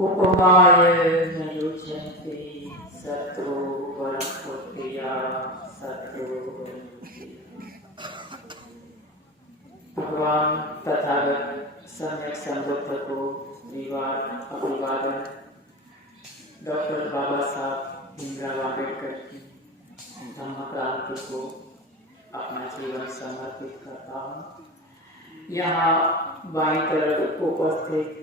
उपमाय न युज्यन्ते शत्रु वरपुत्र्या शत्रु। भगवान तथागत सम्यक संबुद्ध को अभिवादन डॉक्टर बाबा साहब भीमराव अम्बेडकर की धम्म क्रांति को अपना जीवन समर्पित करता हूँ। यहाँ बाईं तरफ उपस्थित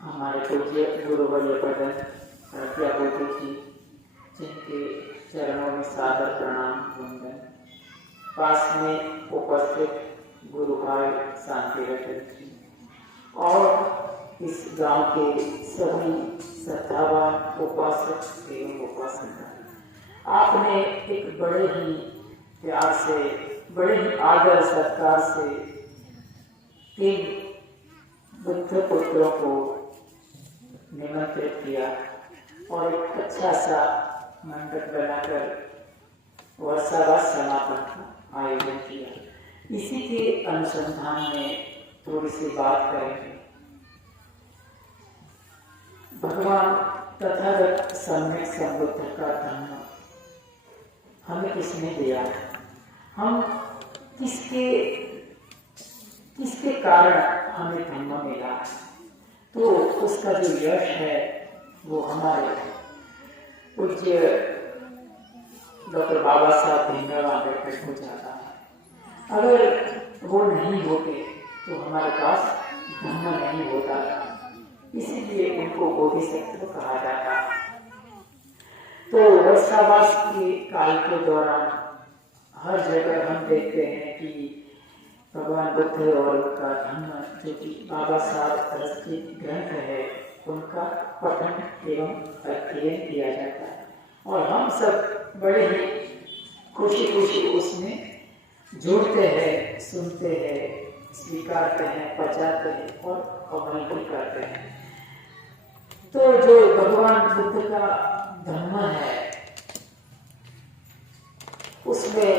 हमारे पूज्य गुरुवर्य पदन प्रज्ञाबोधि जी, जिनके चरणों में सादर प्रणाम वंदन। पास में उपस्थित गुरु भाई शांति रतन जी और इस गांव के सभी श्रद्धावान उपासक एवं उपासिका। आपने एक बड़े ही प्यार से, बड़े ही आदर सत्कार से 3 बुद्ध पुत्रों को निमंत्रित किया और एक अच्छा सा मंडप बनाकर वर्षावास समापन का आयोजन किया। इसी के अनुसंधान में थोड़ी सी बात करेंगे। भगवान तथागत सम्यक संबुद्ध का धम्म हमें किसने दिया? हम किसके कारण हमें धम्म मिला? तो उसका जो यश है वो हमारे पूज्य डॉक्टर बाबा साहब भीमराव अम्बेडकर को जाता है। अगर वो नहीं होते तो हमारे पास धम्म नहीं होता, इसीलिए उनको बोधिसत्व कहा जाता है। तो वर्षावास के काल के दौरान हर जगह हम देखते हैं कि भगवान बुद्ध और उनका धम्म, जो कि बाबा साहब रचित ग्रंथ है, उनका पठन एवं अध्ययन किया जाता है और हम सब बड़े ही खुशी उसमें जुड़ते हैं, सुनते हैं, स्वीकारते हैं, पचाते हैं और अमल भी करते हैं। तो जो भगवान बुद्ध का धम्म है उसमें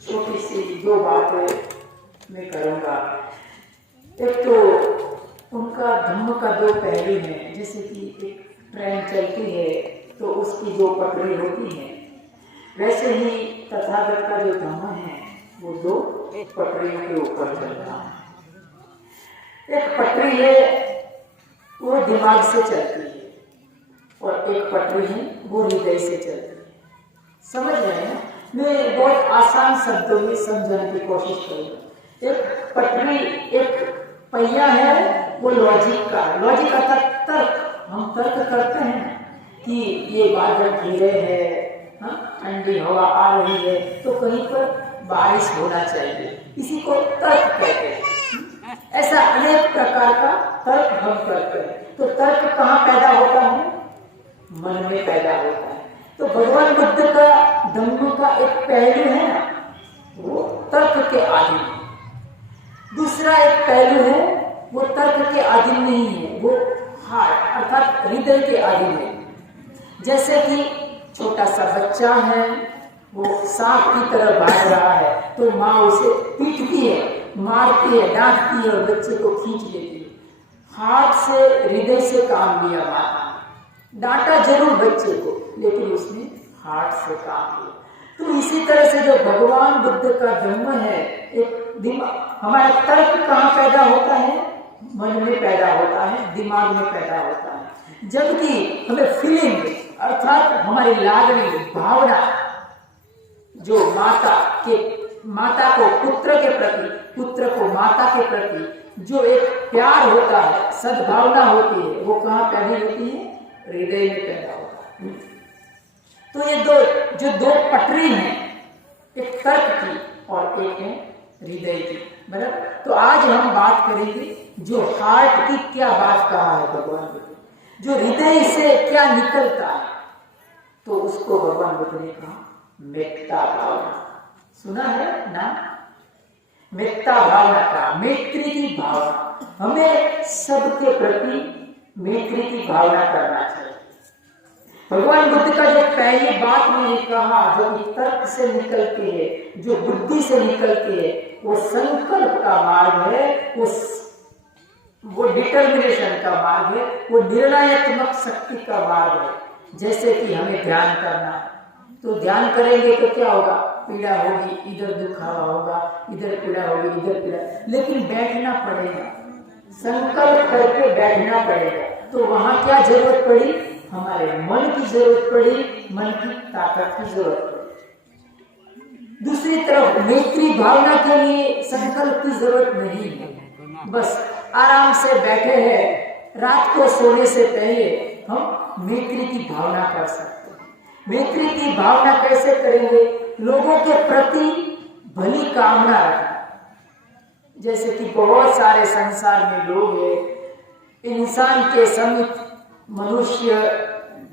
छोटी सी 2 बातें मैं करूँगा। एक तो उनका धम्म का 2 पहलू हैं। जैसे कि एक ट्रेन चलती है तो उसकी 2 पटरी होती हैं, वैसे ही तथागत का जो धम्म है वो 2 पटरियों के ऊपर चलता है। एक पटरी है वो दिमाग से चलती है और एक पटरी है वो हृदय से चलती है। समझ रहे हैं? मैं बहुत आसान शब्दों में समझाने की कोशिश करूंगा। एक पटरी, एक पहिया है वो लॉजिक का तर्क। हम तर्क करते हैं कि ये बादल घिरे हैं, ठंडी हवा आ रही है तो कहीं पर बारिश होना चाहिए, इसी को तर्क कहते हैं। ऐसा अनेक प्रकार का तर्क हम करते हैं। तो तर्क कहाँ पैदा होता है? मन में पैदा होता है। तो भगवान बुद्ध का धम्म का एक पहलू है ना, वो तर्क के अधीन। दूसरा एक पहलू है वो तर्क के अधीन नहीं है, वो हार्ट अर्थात हृदय के अधीन है। जैसे कि छोटा सा बच्चा है, वो सांप की तरह भाग रहा है तो माँ उसे पीटती है, मारती है, डांटती है और बच्चे को खींच लेती है। हार्ट से, हृदय से काम लिया माता ने। डांटा जरूर बच्चे को, लेकिन उसने हार्ट से काम किया। तो इसी तरह से जो भगवान बुद्ध का धम्म है, एक दिमाग, हमारा तर्क कहाँ पैदा होता है? मन में पैदा होता है, दिमाग में पैदा होता है। जबकि हमें फीलिंग अर्थात हमारी लागणी, भावना, जो माता को पुत्र के प्रति, पुत्र को माता के प्रति जो एक प्यार होता है, सद्भावना होती है, वो कहाँ पैदा होती है? हृदय में पैदा होता है। तो ये 2 पटरी हैं, एक तर्क की और एक है हृदय की, बराबर। तो आज हम बात करेंगे जो हार्ट की क्या बात कहा है भगवान बुद्ध, जो हृदय से क्या निकलता है, तो उसको भगवान बुद्ध ने कहा मेत्ता भावना। सुना है ना? मेत्ता भावना का, मैत्री की भावना। हमें सबके प्रति मैत्री की भावना करना चाहिए। भगवान बुद्ध का जो पहली बात मैंने कहा, जो तर्क से निकलती है, जो बुद्धि से निकलती है, वो संकल्प का मार्ग है, वो वो डिटर्मिनेशन का मार्ग है, वो निर्णयात्मक शक्ति का मार्ग है। जैसे कि हमें ध्यान करना, तो ध्यान करेंगे तो क्या होगा, पीड़ा होगी, इधर दुखावा होगा, इधर पीड़ा होगी, इधर पीड़ा, लेकिन बैठना पड़ेगा, संकल्प करके बैठना पड़ेगा। तो वहां क्या जरूरत पड़ी, हमारे मन की जरूरत पड़ी, मन की ताकत की जरूरत पड़ी। दूसरी तरफ मैत्री भावना के लिए संकल्प की जरूरत नहीं है, बस आराम से बैठे हैं, रात को सोने से पहले हम मैत्री की भावना कर सकते हैं। मैत्री की भावना कैसे करेंगे, लोगों के प्रति भली कामना रखना। जैसे कि बहुत सारे संसार में लोग हैं, इंसान के समीप मनुष्य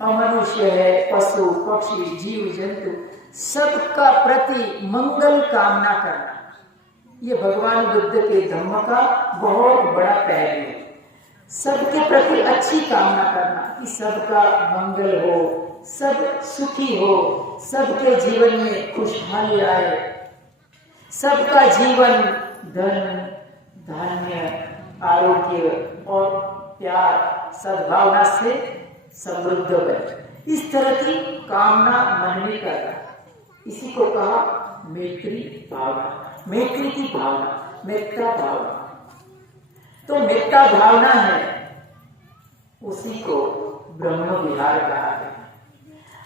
अमनुष्य है, पशु पक्षी जीव जंतु, सबका प्रति मंगल कामना करना, ये भगवान बुद्ध के धम्म का बहुत बड़ा पहलू है। सबके प्रति अच्छी कामना करना कि सबका मंगल हो, सब सुखी हो, सबके जीवन में खुशहाली आए, सबका जीवन धन धान्य आरोग्य और प्यार सद्भावना से समृद्ध बने, इस तरह की कामना मन में करना, इसी को कहा मैत्री भावना। मैत्री की भावना, मेत्ता भावना, तो मेत्ता भावना है, उसी को ब्रह्म विहार कहा है।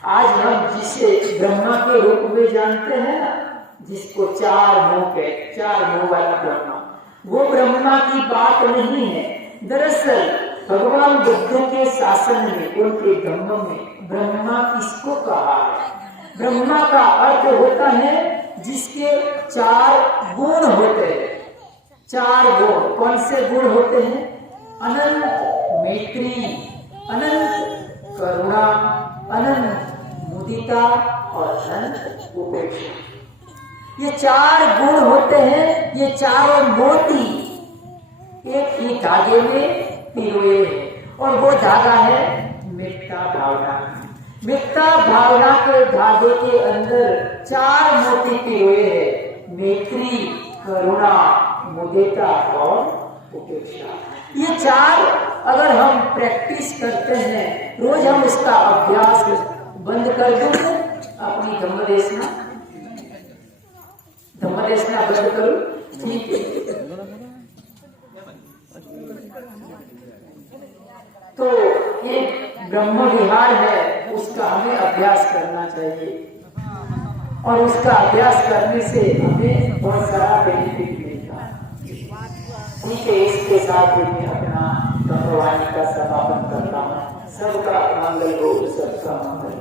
आज हम जिसे ब्रह्मा के रूप में जानते हैं ना, जिसको चार मुंह वाला ब्रह्मा, वो ब्रह्मा की बात नहीं है। दरअसल भगवान बुद्ध के शासन में, उनके धम्म में ब्रह्मा किसको कहा है? ब्रह्मा का अर्थ होता है जिसके चार गुण होते हैं। चार गुण, कौन से गुण होते हैं? अनंत मैत्री, अनंत करुणा, अनंत मुदिता और अनंत उपेक्षा। ये चार गुण होते हैं। ये चारों मोती एक ही धागे में पिरोए हैं और वो धागा है मेत्ता भावना। मेत्ता भावना के धागे के अंदर चार मोती पिरोए हैं, मैत्री, करुणा, मुदिता और उपेक्षा। ये चार अगर हम प्रैक्टिस करते हैं, रोज हम इसका अभ्यास बंद कर देंगे, अपनी धम्मदेशना बंद करो, ठीक है। तो ये ब्रह्म विहार है, उसका हमें अभ्यास करना चाहिए और उसका अभ्यास करने से हमें बहुत सारा बेनिफिट मिलता है। ठीक है, इसके साथ मैं अपना धम्मवाणी का समापन करता हूँ। सबका मंगल हो, सबका मंगल।